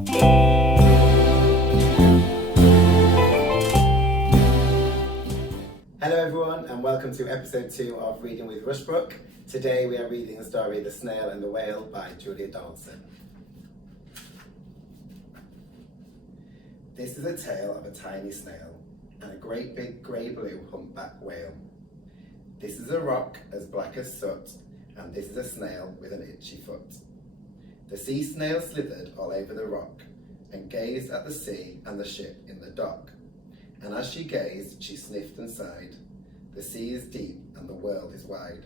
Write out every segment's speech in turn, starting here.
Hello everyone and welcome to episode 2 of Reading with Rushbrook. Today we are reading the story The Snail and the Whale by Julia Donaldson. This is a tale of a tiny snail and a great big grey-blue humpback whale. This is a rock as black as soot, and this is a snail with an itchy foot. The sea snail slithered all over the rock and gazed at the sea and the ship in the dock. And as she gazed, she sniffed and sighed. The sea is deep and the world is wide.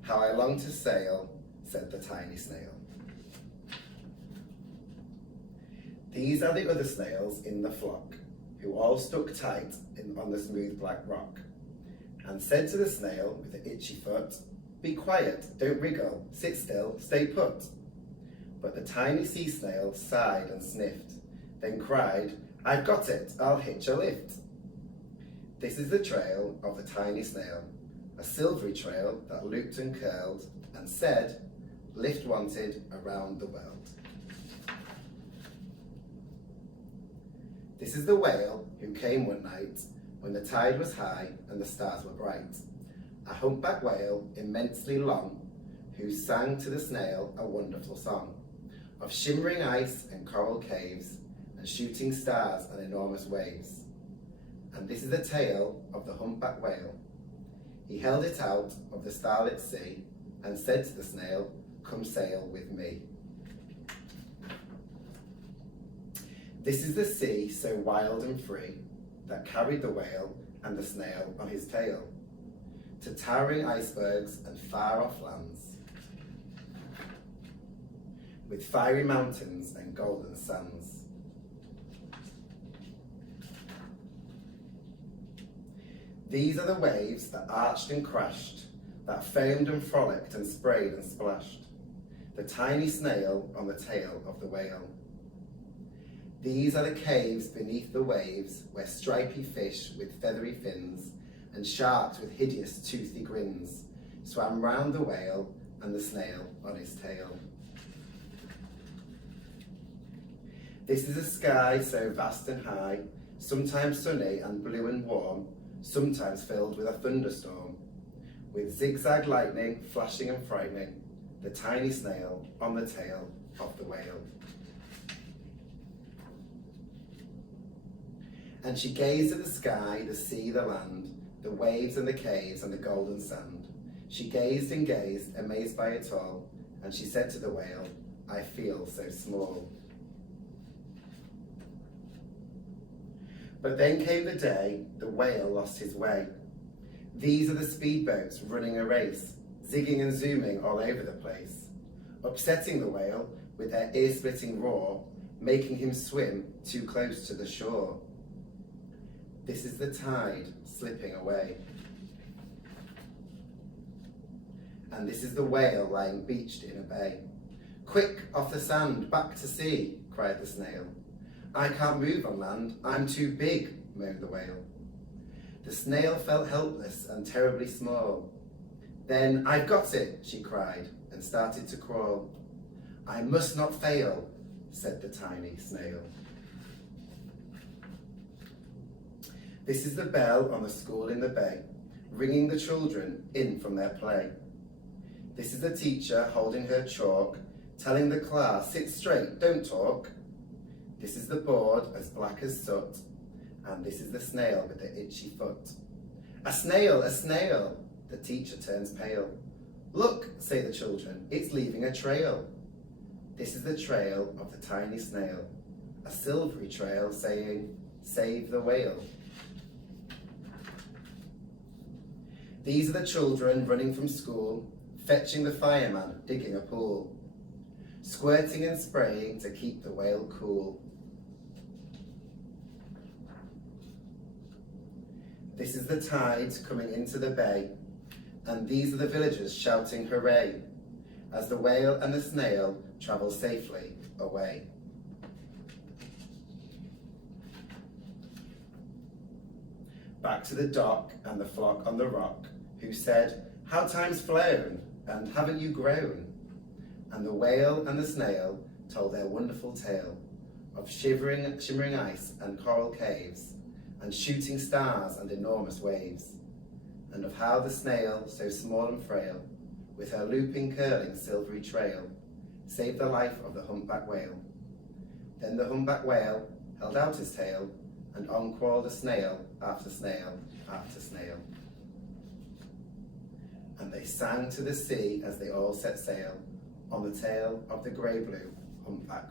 How I long to sail, said the tiny snail. These are the other snails in the flock, who all stuck tight on the smooth black rock, and said to the snail with the itchy foot, "Be quiet, don't wriggle, sit still, stay put." But the tiny sea snail sighed and sniffed, then cried, "I've got it, I'll hitch a lift." This is the trail of the tiny snail, a silvery trail that looped and curled and said, "Lift wanted around the world." This is the whale who came one night when the tide was high and the stars were bright. A humpback whale, immensely long, who sang to the snail a wonderful song of shimmering ice and coral caves and shooting stars and enormous waves. And this is the tale of the humpback whale. He held it out of the starlit sea and said to the snail, "Come sail with me." This is the sea so wild and free that carried the whale and the snail on his tail to towering icebergs and far off lands, with fiery mountains and golden sands. These are the waves that arched and crashed, that foamed and frolicked and sprayed and splashed, the tiny snail on the tail of the whale. These are the caves beneath the waves, where stripy fish with feathery fins and sharks with hideous toothy grins swam round the whale and the snail on his tail. This is a sky so vast and high, sometimes sunny and blue and warm, sometimes filled with a thunderstorm, with zigzag lightning flashing and frightening the tiny snail on the tail of the whale. And she gazed at the sky, the sea, the land, the waves and the caves and the golden sand. She gazed and gazed, amazed by it all, and she said to the whale, "I feel so small." But then came the day the whale lost his way. These are the speedboats running a race, zigging and zooming all over the place, upsetting the whale with their ear-splitting roar, making him swim too close to the shore. This is the tide slipping away. And this is the whale lying beached in a bay. "Quick, off the sand, back to sea," cried the snail. "I can't move on land, I'm too big," moaned the whale. The snail felt helpless and terribly small. Then, "I've got it," she cried, and started to crawl. "I must not fail," said the tiny snail. This is the bell on the school in the bay, ringing the children in from their play. This is the teacher holding her chalk, telling the class, "Sit straight, don't talk." This is the board as black as soot, and this is the snail with the itchy foot. "A snail, a snail!" The teacher turns pale. "Look," say the children, "it's leaving a trail." This is the trail of the tiny snail, a silvery trail saying, "Save the whale." These are the children running from school, fetching the fireman, digging a pool, squirting and spraying to keep the whale cool. This is the tide coming into the bay, and these are the villagers shouting hooray, as the whale and the snail travel safely away. Back to the dock and the flock on the rock, who said, "How time's flown, and haven't you grown?" And the whale and the snail told their wonderful tale of shimmering ice and coral caves, and shooting stars and enormous waves, and of how the snail, so small and frail, with her looping, curling, silvery trail, saved the life of the humpback whale. Then the humpback whale held out his tail, and on crawled a snail after snail after snail. And they sang to the sea as they all set sail on the tail of the grey-blue humpback